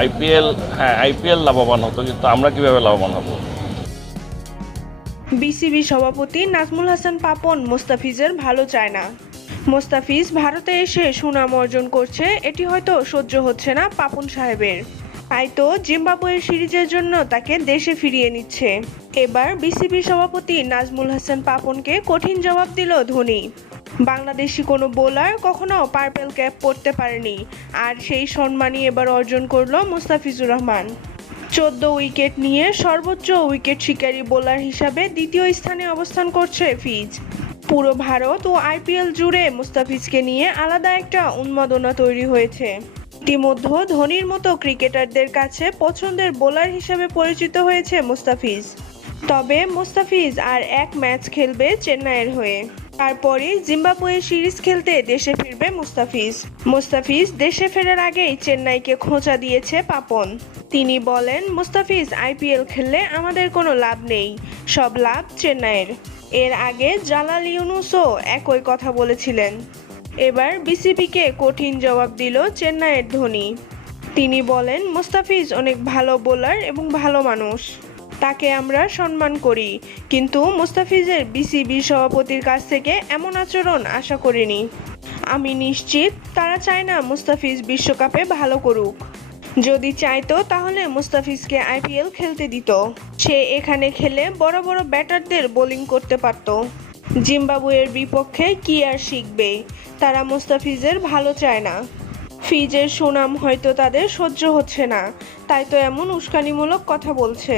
IPL হ্যাঁ IPL লাভবান হতো, কিন্তু আমরা কীভাবে লাভবান হব? বিসিবি সভাপতি নাজমুল হাসান পাপন, মোস্তাফিজের ভালো চায় না। মোস্তাফিজ ভারতে এসে সুনাম অর্জন করছে, এটি হয়তো সহ্য হচ্ছে না পাপন সাহেবের। তাই তো জিম্বাবুয়ের সিরিজের জন্য তাকে দেশে ফিরিয়ে নিচ্ছে। এবার বিসিবি সভাপতি নাজমুল হাসান পাপনকে কঠিন জবাব দিল ধোনি। বাংলাদেশি কোনো বোলার কখনো পার্পেল ক্যাপ পরতে পারেনি। আর সেই সম্মানই এবার অর্জন করল মুস্তাফিজুর রহমান। চোদ্দ উইকেট নিয়ে সর্বোচ্চ উইকেট শিকারী বোলার হিসাবে দ্বিতীয় স্থানে অবস্থান করছে ফিজ। পুরো ভারত ও আইপিএল জুড়ে মুস্তাফিজকে নিয়ে আলাদা একটা উন্মাদনা তৈরি হয়েছে। ইতিমধ্যে ধোনির মতো ক্রিকেটারদের কাছে পছন্দের বোলার হিসাবে পরিচিত হয়েছে মুস্তাফিজ। তবে মুস্তাফিজ আর এক ম্যাচ খেলবে চেন্নাইয়ের হয়ে। তারপরে জিম্বাবুয়ে সিরিজ খেলতে দেশে ফিরবে মুস্তাফিজ। মুস্তাফিজ দেশে ফেরার আগেই চেন্নাইকে খোঁচা দিয়েছে পাপন। তিনি বলেন, মুস্তাফিজ আইপিএল খেললে আমাদের কোনো লাভ নেই, সব লাভ চেন্নাইয়ের। এর আগে জালাল ইউনুসও একই কথা বলেছিলেন। এবার বিসিবিকে কঠিন জবাব দিল চেন্নাইয়ের ধোনি। তিনি বলেন, মুস্তাফিজ অনেক ভালো বোলার এবং ভালো মানুষ। তাকে আমরা সম্মান করি। কিন্তু মুস্তাফিজের বিসিবি সভাপতির কাছ থেকে এমন আচরণ আশা করিনি। আমি নিশ্চিত তারা চায় না মুস্তাফিজ বিশ্বকাপে ভালো করুক। যদি চাইতো তাহলে মুস্তাফিজকে আইপিএল খেলতে দিত। সে এখানে খেলে বড় বড় ব্যাটারদের বোলিং করতে পারত। জিম্বাবুয়ের বিপক্ষে কি আর শিখবে? তারা মুস্তাফিজের ভালো চায় না। ফিজের সুনাম হয়তো তাদের সহ্য হচ্ছে না। তাই তো এমন উস্কানিমূলক কথা বলছে।